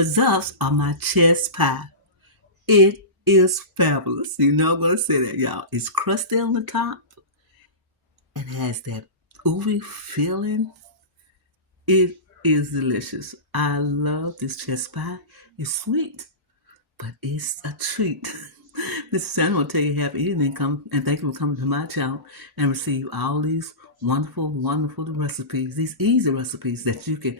results of my chest pie. It is fabulous. You know I'm going to say that, y'all. It's crusty on the top and has that ooey feeling. It is delicious. I love this chest pie. It's sweet, but it's a treat. This is Sam. I'll tell you happy eating and come and thank you for coming to my channel and receive all these wonderful, wonderful recipes, these easy recipes that you can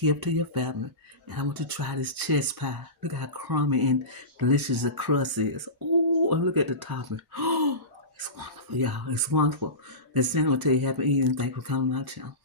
give to your family. And I want you to try this chest pie. Look how crummy and delicious the crust is. Oh, and look at the topping. Oh, it's wonderful, y'all. It's wonderful. This is Sam. I'll tell you happy eating and thank you for coming to my channel.